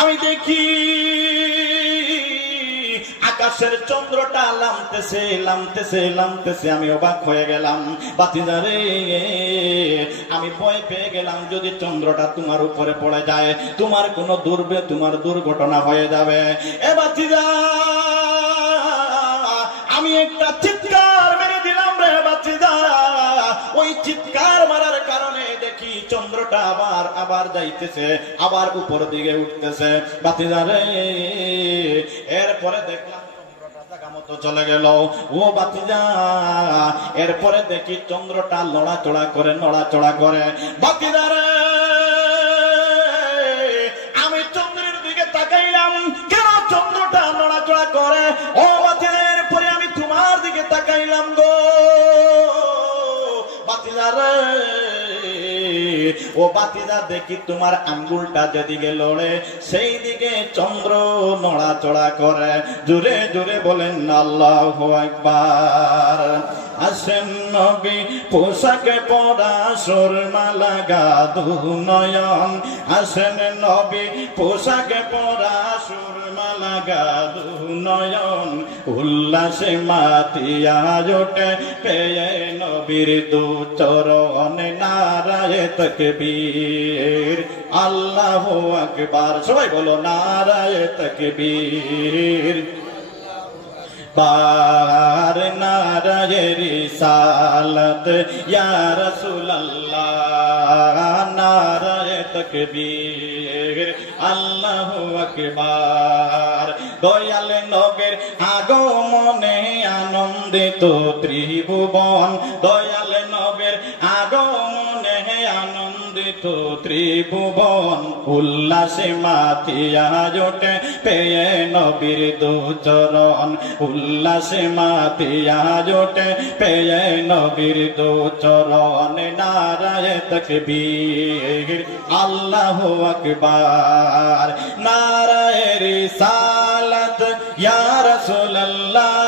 আমি দেখি আকাশের চন্দ্রটা নামতেছে নামতেছে নামতেছে, আমি অবাক হয়ে গেলাম। বাতিজারে, আমি ভয় পেয়ে গেলাম, যদি চন্দ্রটা তোমার উপরে পড়ে যায় তোমার কোনো তোমার দুর্ঘটনা হয়ে যাবে। এ বাতিজা, আমি একটা চিৎকার মেরে দিলাম রে বাতিজা। ওই চিৎকার মারার কারণে দেখি চন্দ্রটা আবার যাইতেছে, আবার উপর দিকে উঠতেছে। বাতিজারে, এরপরে দেখলাম জায়গা মতো চলে গেল। ও বাতিজা, এরপরে দেখি চন্দ্রটা নড়াচড়া করে। বাতিজারে, আমি চন্দ্রের দিকে তাকাইলাম, কেন চন্দ্রটা নড়াচড়া করে? ও বাতিজা, এরপরে আমি তোমার দিকে তাকাইলাম গো বাতিজারে। ও বাতিজা, দেখি তোমার আঙ্গুলটা যেদিকে লড়ে সেই দিকে চন্দ্র নড়াচড়া করে। জোরে জোরে বলেন আল্লাহু আকবার। আসেন নবী পোশাকে পরা, সুরমা লাগা দুনয়ন। আসেন নবী পোশাকে পরা, সুরমা লাগা দুনয়ন। উল্লাসে মাতিয়া জোটে পেয়ে নবীর দু চরণ। নারায়ে তাকবীর, আল্লাহু আকবার। সবাই বলো নারায়ে তাকবীর। বার নারায়ে রিসালাত ইয়া রাসূলুল্লাহ। নারায়ে তাকবীর, আল্লাহু আকবার। দয়াল নবীর আগমনে আনন্দিত ত্রিভুবন। দয়াল নবীর আগমনে আনন্দিত ত্রিভুবন। উল্লাসে মাতিয়া জোটে পেয়ে নবীর দু চরণ। উল্লাসে মাতিয়া জোটে পেয়ে নবীর দু চরণ। নারায়ে তাকবীর, আল্লাহু আকবার। নারায়ে রিসালাত ইয়া রাসূলুল্লাহ।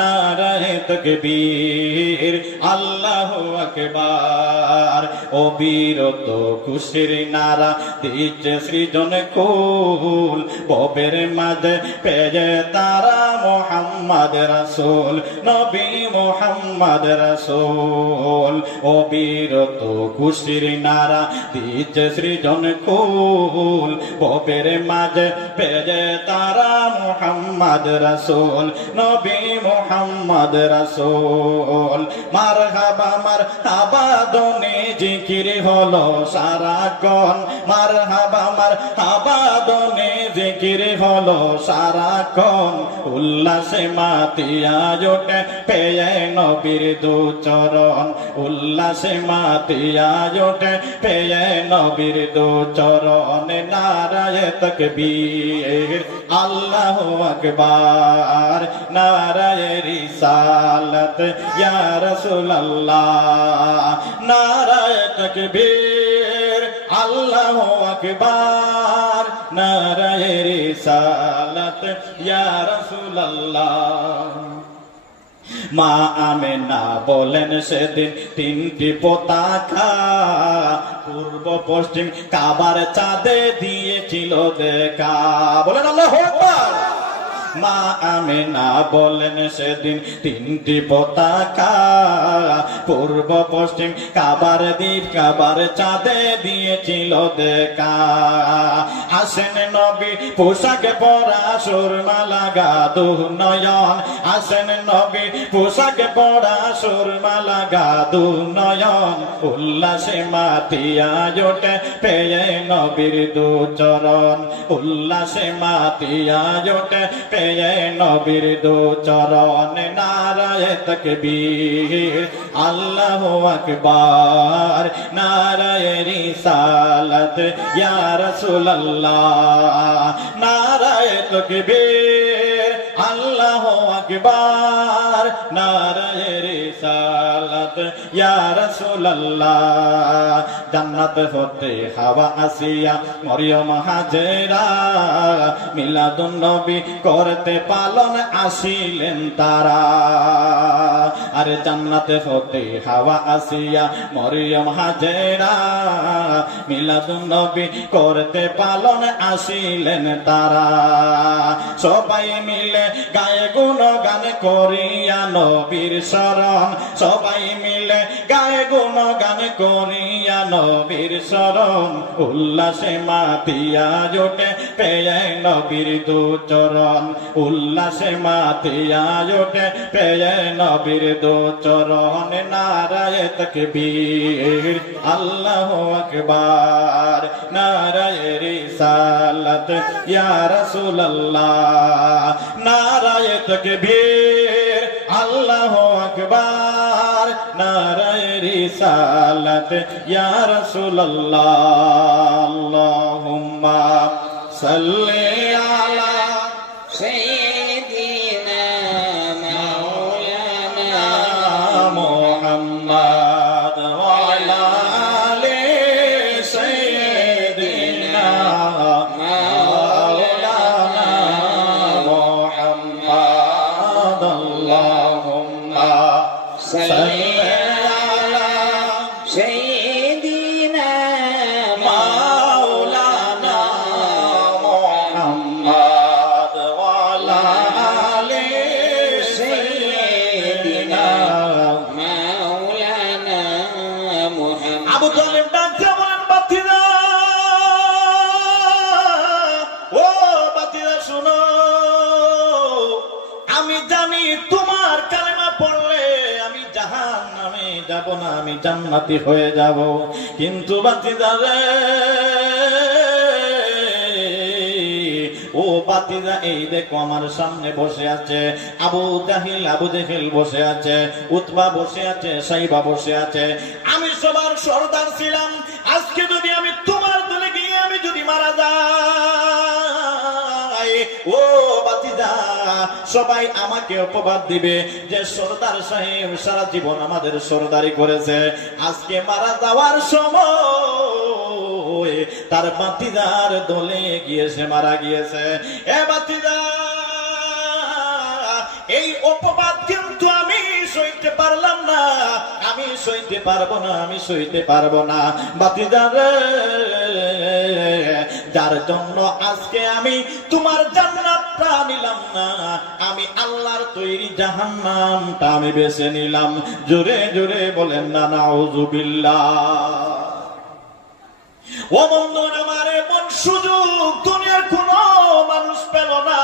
নারায়ে তাকবীর, আল্লাহু আকবার। অবিরত খুশির নারা দিচ্ছে সৃজন কুল। ববের মাঝে পেয়ে তারা মুহাম্মদ রাসূল, নবী মুহাম্মদ রাসূল। অবিরত খুশির নারা দিচ্ছে সৃজন কুল। ববের মাঝে পেয়ে তারা মুহাম্মদ রাসূল, নবী মুহাম্মদ রাসূল। মারহাবা মারহাবা দনে জিকির হলো সারাক্ষণ। মারহাবা মারহাবা দনে জিকির হলো সারাক্ষণ। উল্লাসে মাতিয়া জোটে পেয়ে নবীর দু চরণ। উল্লাসে মাতিয়া জোটে পেয়ে নবীর দু চরণ। নারায়ে তাকবীর, আল্লাহু আকবার। নারায়ে রিসালাত ইয়া রাসূলুল্লাহ। নারায়ে তাকবীর, আল্লাহু আকবার। নারায়ে রিসালাত ইয়া রাসূলুল্লাহ। মা আমেনা বলেন সেদিন তিনটি পতাকা পূর্ব পশ্চিম কাবার চাঁদে দিয়েছিল দেখা। বলেন আল্লাহু আকবার। মা আমেনা বলেন সেদিন তিনটি পতাকা পূর্ব পশ্চিম কাবার দ্বীপ কাবার চাঁদে দিয়েছিল দেখা। আসেন নবী পোশাকে পরা, সুরমা লাগা দুনয়ন। আসেন নবী পোশাকে পরা, সুরমা লাগা দুনয়ন। উল্লাসে মাতিয়া জোটে পেয়ে নবীর দু চরণ। উল্লাসে মাতিয়া জোটে পেয়ে নবীর দু চরণ। নারায়ে তাকবীর, আল্লাহু আকবার। নারায়ে রিসালাত ইয়া রাসূলুল্লাহ। নারায়ে তাকবীর, আল্লাহু আকবার নারায়ে রিসালাত ইয়া রাসূলুল্লাহ জান্নাত হতে হাওয়া আসিয়া মরিয়ম হাজেরা মিলাদুন নবী করতে পালন আসিলেন তারা আরে জান্নাতে হতে হাওয়া আসিয়া মরিয়ম হাজেরা মিলাদুন নবী করতে পালন আসিলেন তারা সবাই মিলে গায়ে গুণগান করিয়া নবীর শরণ সবাই মিলে গায়ে গুণগান করিয়া নবীর শরণ উল্লাসে মাতিয়া জোটে পেয়ে নবীর দু চরণ উল্লাসে মাতিয়া জোটে পেয়ে নবীর দু চরণ নারায়ে তাকবীর আল্লাহু আকবার নারায়ে রিসালাত ইয়া রাসূলুল্লাহ নারায়ে তাকবীর আল্লাহু আকবার নারায়ে রিসালাত ইয়া রাসূলুল্লাহ আল্লাহুম্মা সাল্লি আলা সাইয়্যিদিনা মাওলানা মুহাম্মদ ওয়া আলা আলি সাইয়্যিদিনা মাওলানা মুহাম্মদ আল্লাহুম্মা সাল্লি আলা সাইয়্যিদিনা মাওলানা মুহাম্মদ ওয়া আলা আলি সাইয়্যিদিনা মাওলানা মুহাম্মদ আবু তালেব ডাকতে বলেন বাতিদা ও বাতিদা শুনো আমি জানি তোমার কালেমা পড়লে আমি জাহান্নামে যাব না আমি জান্নাতি হয়ে যাব কিন্তু বাতিদা রে ও বাতিজা এই দেখো আমার সামনে বসে আছে আবু জেহেল বসে আছে উতবা বসে আছে সাইবা বসে আছে আমি সবার সর্দার ছিলাম আজকে যদি আমি তোমার দলে গিয়ে আমি যদি মারা যাই ও বাতিজা সবাই আমাকে অপবাদ দিবে যে সর্দার সাহেব সারা জীবন আমাদের সর্দারি করেছে আজকে মারা যাওয়ার সময় তার বাতিদার দলে গিয়েছে মারা গিয়েছে এ বাতিদা এই অপবাদ কিন্তু আমি সইতে পারলাম না আমি সইতে পারবো না আমি সইতে পারবো না বাতিদা রে যার জন্য আজকে আমি তোমার জান্নাতটা নিলাম না আমি আল্লাহর তৈরি জাহান্নামটা আমি বেছে নিলাম জোরে জোরে বলেন না নাউযুবিল্লাহ ও বন্ধুরা আমার এমন সুযোগ দুনিয়ার কোনো মানুষ পেল না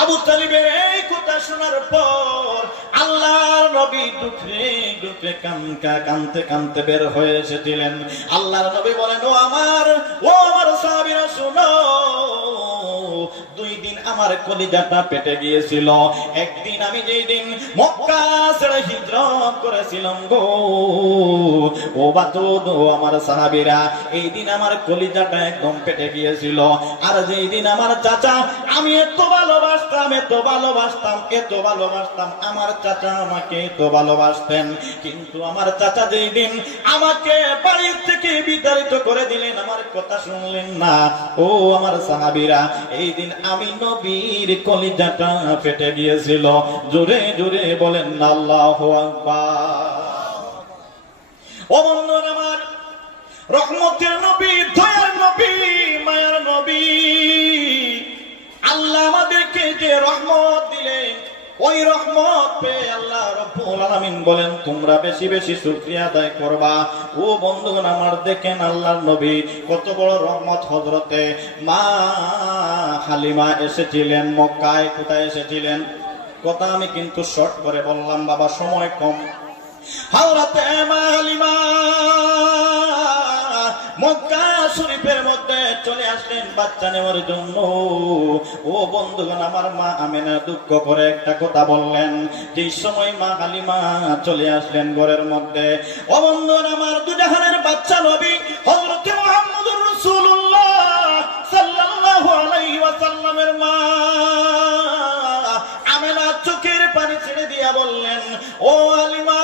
আবু তালিবের এই কথা শোনার পর আল্লাহর নবী দুঃখে দুঃখে কাঁদতে কাঁদতে বের হয়ে এসেছিলেন আল্লাহর নবী বলেন ও আমার সাহাবীরা শোনো 2 দিন আমার কলিজাটা পেটে গিয়েছিল একদিন আমি যেই দিন মক্কা ছেড়ে হিজরত করেছিলাম গো ও বাতুদ ও আমার সাহাবীরা এই দিন আমার কলিজাটা একদম পেটে গিয়েছিল আর যেই দিন আমার চাচা আমি এত ভালোবাসতাম আমার চাচা আমাকে এত ভালোবাসতেন কিন্তু আমার চাচা যেই দিন আমাকে বাড়ি থেকে বিতাড়িত করে দিলেন আমার কথা শুনলেন না ও আমার সাহাবীরা এই দিন আমি নবীর কলিজাটা ফেটে গিয়েছিল জোরে জোরে বলেন আল্লাহু আকবার ও বন্ধুরা আমার রহমতের নবী দয়ার নবী মায়ার নবী আল্লাহ আমাদেরকে যে রহমত দিলেন ওই রহমত পেয়ে আল্লাহ রাব্বুল আলামিন বলেন তোমরা বেশি বেশি শুকরিয়া আদায় করবা ও বন্ধুগণ আমার দেখেন আল্লাহর নবী কত বড় রহমত হযরতে মা হালিমা এসেছিলেন মক্কায় কোথায় এসেছিলেন কথা আমি কিন্তু শর্ট করে বললাম বাবা সময় কম হযরতে মা হালিমা মক্কা শরীফের মধ্যে চলে আসলেন বাচ্চা নেওয়ার জন্য ও বন্ধুগণ আমার মা আমেনা দুঃখ করে একটা কথা বললেন যে সময় মা হালিমা চলে আসলেন ঘরের মধ্যে ও বন্ধুগণ আমার দুজাহানের বাচ্চা নবী হযরত মুহাম্মদুর রাসূলুল্লাহ সাল্লাল্লাহু আলাইহি ওয়াসাল্লামের মা ও হালিমা,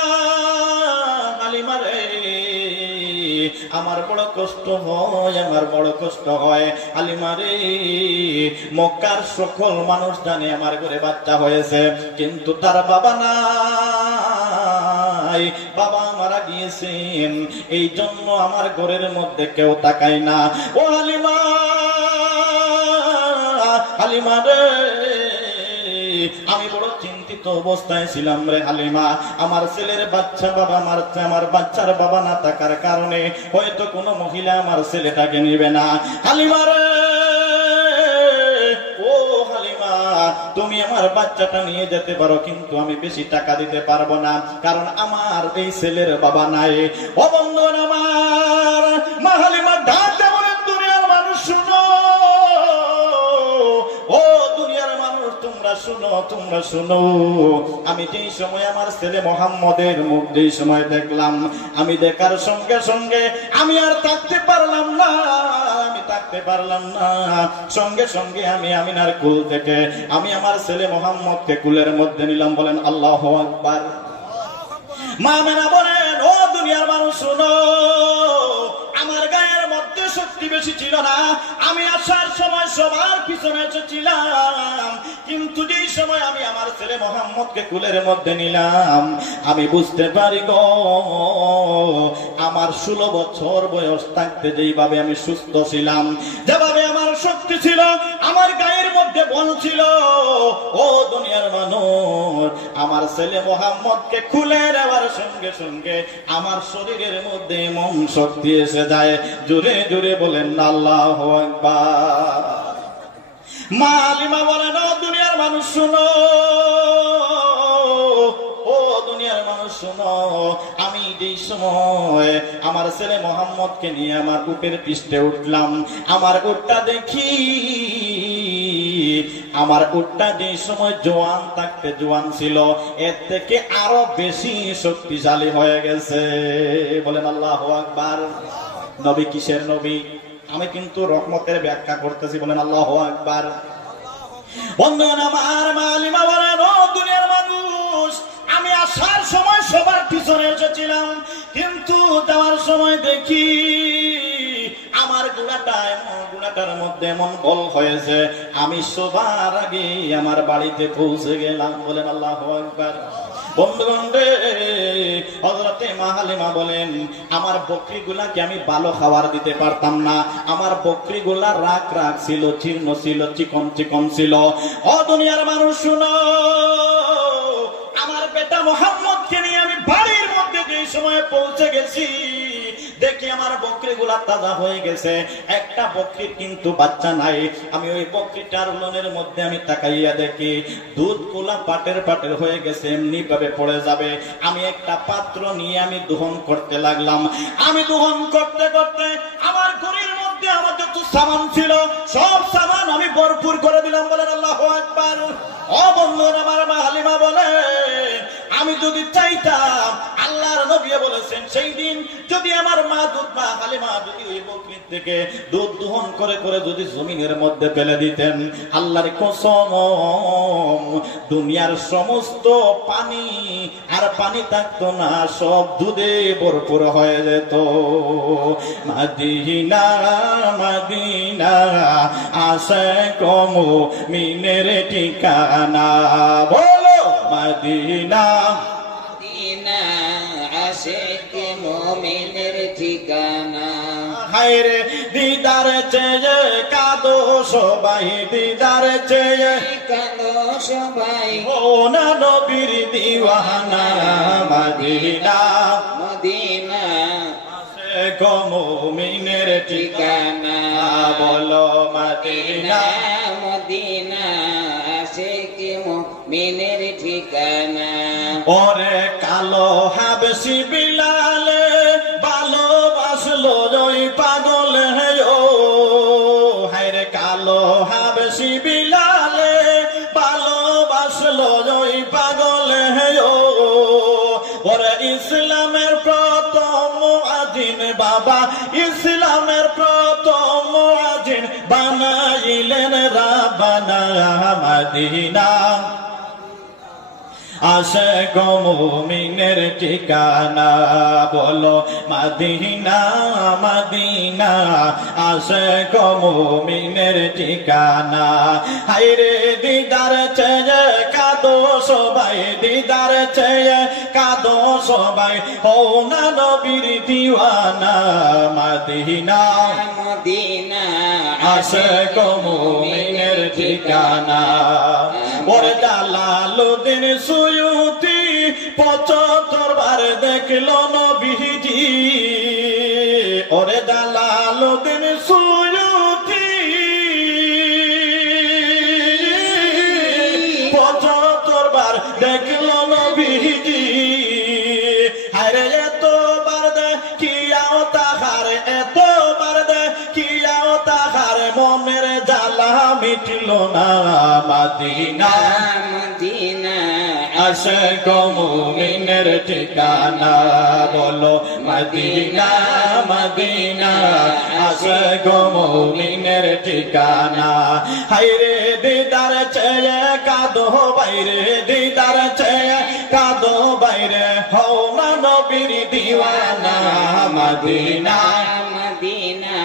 হালিমা রে, আমার বড় কষ্ট হয়, আমার বড় কষ্ট হয়। হালিমা রে, মক্কার সকল মানুষ জানে আমার ঘরে বাচ্চা হয়েছে, কিন্তু তার বাবা নাই, বাবা মারা গিয়েছেন, এই জন্য আমার ঘরের মধ্যে কেউ তাকায় না। ও হালিমা, হালিমা রে, আমি বড় চিন্তিত অবস্থায় ছিলাম রে হালিমা। আমার ছেলের বাচ্চা বাবা মারছে, আমার বাচ্চার বাবা না থাকার কারণে হয়তো কোনো মহিলা আমার ছেলেটাকে নিবে না। হালিমা রে, ও হালিমা, তুমি আমার বাচ্চাটা নিয়ে যেতে পারো, কিন্তু আমি বেশি টাকা দিতে পারবো না, কারণ আমার এই ছেলের বাবা নাই। ও বন্ধু আমার, মা হালিমা ডাকতে বলেন, দুনিয়ার মানুষ শুনো, ও দুনিয়ার মানুষ তোমরা শুনো, তোমরা শুনো। আমি যেই সময় আমার ছেলে মোহাম্মদের মুখ যেই সময় দেখলাম, আমি দেখার সঙ্গে সঙ্গে আমি আর থাকতে পারলাম না, আমি থাকতে পারলাম না। সঙ্গে সঙ্গে আমি আমিনার কুল থেকে আমি আমার ছেলে মোহাম্মদকে কুলের মধ্যে নিলাম। বলেন আল্লাহু আকবার। মা আমিনা বলেন, ও দুনিয়ার মানুষ শুনো, আমার গায়ের মধ্যে শক্তি বেশি ছিল না, আমি আসার সময় সবার পিছনে এসেছিলাম, কিন্তু যেই সময় আমি আমার ছেলে মোহাম্মদকে কুলের মধ্যে নিলাম, আমি বুঝতে পারি গো, আমার 16 বছর বয়স থাকতে যেইভাবে আমি সুস্থ ছিলাম, যেভাবে আমার শক্তি ছিল, আমার গায়ের মধ্যে বল ছিল, ও দুনিয়ার মানুষ, আমার ছেলে মোহাম্মদকে খুলে নেওয়ার সঙ্গে সঙ্গে আমার শরীরের মধ্যে এমন শক্তি এসে যায়, জোরে জোরে বলেন আল্লাহু আকবার। মা হালিমা বলেন, ও দুনিয়ার মানুষ শুনো, ও দুনিয়ার মানুষ শুনো, আমি যেই সময় আমার ছেলে মোহাম্মদকে নিয়ে আমার উটের পৃষ্ঠে উঠলাম, আমার উটটা দেখি, আমার উটটা যে সময় জোয়ান থাকতে জোয়ান ছিল, এর থেকে আরো বেশি শক্তিশালী হয়ে গেছে। বলেন আল্লাহু আকবার। নবী কিসের নবী? আমি কিন্তু রহমতের ব্যাখ্যা করতেছি। বলেন আল্লাহু আকবার। বন্ধুগণ আমার, মা হালিমা বলেন, ও দুনিয়ার মানুষ, আমি আসার সময় সবার পিছনে এসেছিলাম, কিন্তু যাওয়ার সময় দেখি আমার গুড়াটার মধ্যে এমন বল হয়েছে, আমি সবার আগে আমার বাড়িতে পৌঁছে গেলাম। বলেন আল্লাহু আকবার। বন্ধুগণ রে, হযরতে মা হালিমা বলেন, আমার বকরিগুলাকে আমি ভালো খাবার দিতে পারতাম না, আমার বকরিগুলা রাগ রাগ ছিল, জীর্ণ ছিল, চিকন চিকন ছিল। ও দুনিয়ার মানুষ শুনো, আমার বেটা মোহাম্মদকে নিয়ে আমি বাড়ির মধ্যে যে সময় পৌঁছে গেছি, দেখি আমার বকরিগুলা তাজা হয়ে গেছে, একটা বকরির কিন্তু বাচ্চা নাই। আমি ওই বকরিটার লোনের মধ্যে আমি তাকাইয়া দেখি দুধগুলা পাটের পাটের হয়ে গেছে, এমনি ভাবে পড়ে যাবে। আমি একটা পাত্র নিয়ে আমি দহন করতে লাগলাম। আমি দহন করতে করতে আমার ঘরের মধ্যে আমার যত সামান ছিল সব সামান আমি ভরপুর করে দিলাম। বলেন আল্লাহু আকবার। ও বন্ধুরা আমার, মা হালিমা বলে, আমি যদি চাইতাম, আল্লাহর নবী বলেছেন, সেই দিন যদি আমার মা হালিমা যদি ওই বকরির থেকে দুধ দহন করে করে যদি জমিনের মধ্যে ফেলে দিতেন, আল্লাহর কসম, দুনিয়ার সমস্ত পানি আর পানি থাকতো না, সব দুধে ভরপুর হয়ে যেত। মদিনা মদিনা আশিক মুমিনের ঠিকানা। বলো মদিনা মদিনা আশিক মুমিনের ঠিকানা। হায়রে দিদার চেয়ে কাঁদো সবাই, দিদার চেয়ে কাঁদো সবাই, ও না নবীর দিওয়ানা। মদিনা মদিনা আশিক মুমিনের ঠিকানা। ঠিকানা। বলো মদিনা মদিনা আশিক মুমিনের ঠিকানা। ওরে কালো হাবশি বিলালে ভালোবাসলো ওই পাগল হেও। হায়রে কালো হাবশি বিলালে ভালোবাসলো ওই পাগল হেও। ওরে ইসলামের প্রথম মুআজ্জিন বাবা, ইসলামের প্রথম মুআজ্জিন বানাইলেন রাব্বানা। মদিনা আশিক মুমিনের ঠিকানা বলো মদিনা মদিনা আশিক মুমিনের ঠিকানা হায়রে দিদার চেয়ে কাঁদো সবাই দিদার চেয়ে কাঁদো সবাই হও না নবীর দিওয়ানা মদিনা মদিনা আশিক মুমিনের ঠিকানা ওরে জালালউদ্দিন সুয়ুতি ৭৫ বার দেখলো নবীজি ওরে জালালউদ্দিন সুয়ুতি ৭৫ বার দেখলো নবীজি হায়রে এতবার দেখিয়াও তাহার এতবার দেখিয়াও তাহার মনের জ্বালা মিটল না মদিনা মদিনা আশিক মুমিনের ঠিকানা বলো মদিনা মদিনা আশিক মুমিনের ঠিকানা হায়রে দিদার চেয়ে কাঁদো বাইরে দিদার চেয়ে কাঁদো বাইরে হও না নবীর দিওয়ানা মদিনা মদিনা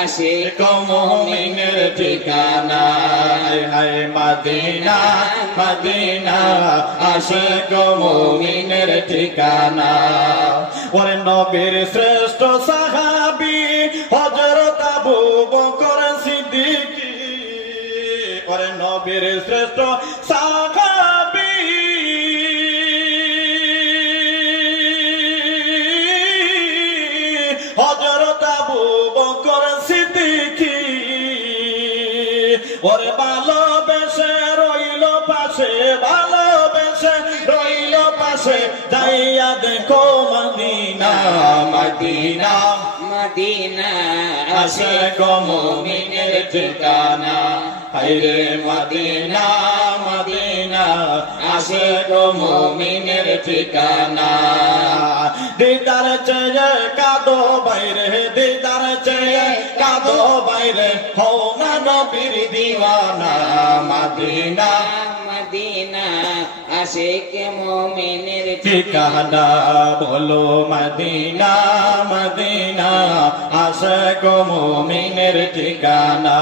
আশিক মুমিনের ঠিকানা হায় মদিনা মদিনা আশিক মুমিনের ঠিকানা ওরে নবীর শ্রেষ্ঠ সাহাবী হযরত আবু বকর সিদ্দিক ওরে নবীর শ্রেষ্ঠ সাহাবী হযরত আবু বকর সিদ্দিক ওরে ভালোবেসে রইল পাশে ভালোবেসে রইল পাশে যাইয়া দেখো মদিনা মদিনা মদিনা আশিক মুমিনের ঠিকানা হায়রে মদিনা মদিনা আশিক মুমিনের ঠিকানা দিদার চেয়ে কাঁদো বাইরে দিদার চেয়ে কাঁদো বাইরে হও না নবীর দিওয়ানা মদিনা মদিনা আশিক মুমিনের ঠিকানা বলো মদিনা মদিনা আশিক মুমিনের ঠিকানা